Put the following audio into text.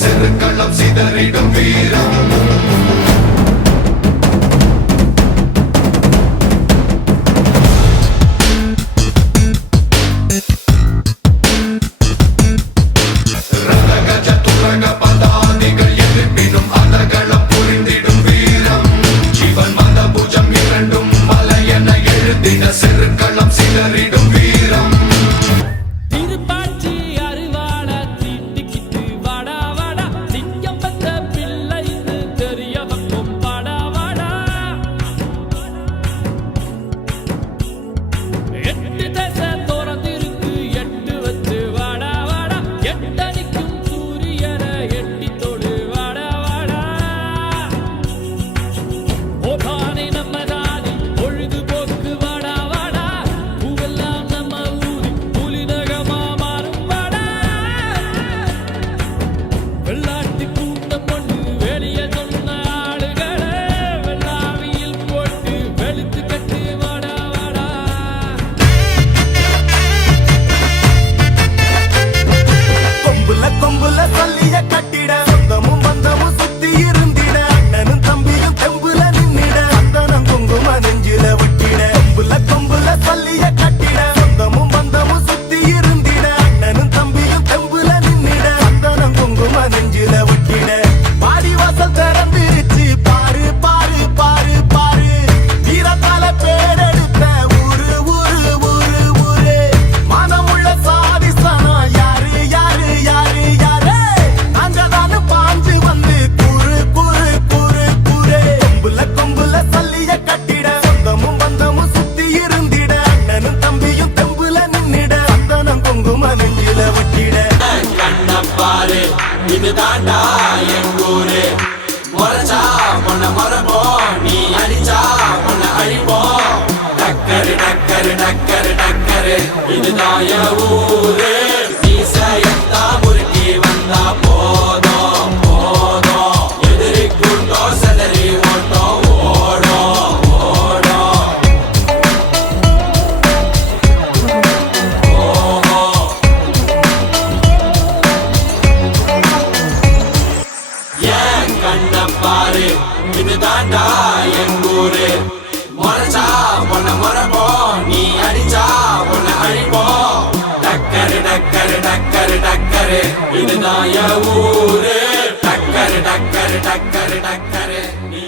செருக்களம் சிதறிடும் வீரம் செருக்களம் சிதறிடும் வீரம் இது தாண்டா எங்கூரு முறைச்சா பொண்ண முறைப்போம் நீ அடிச்சா பொண்ண அழிப்போம் டக்கரு டக்கரு டக்கரு டக்கரு இதுதான் என் ஊரு நீசையத்தா முறுக்கி வந்தா போதும் போதும் எதிரி கூட்டம் செதறி ஓட்டம் ஓடும் ஓடும் பாரு இது தாண்டா எங்கூரு முறைச்சா பொண்ண முறைப்போம் நீ அடிச்சா பொண்ண அழிப்போம் டக்கரு டக்கரு டக்கரு டக்கரு இதுதான் என் ஊரு டக்கரு டக்கரு டக்கரு டக்கரு நீ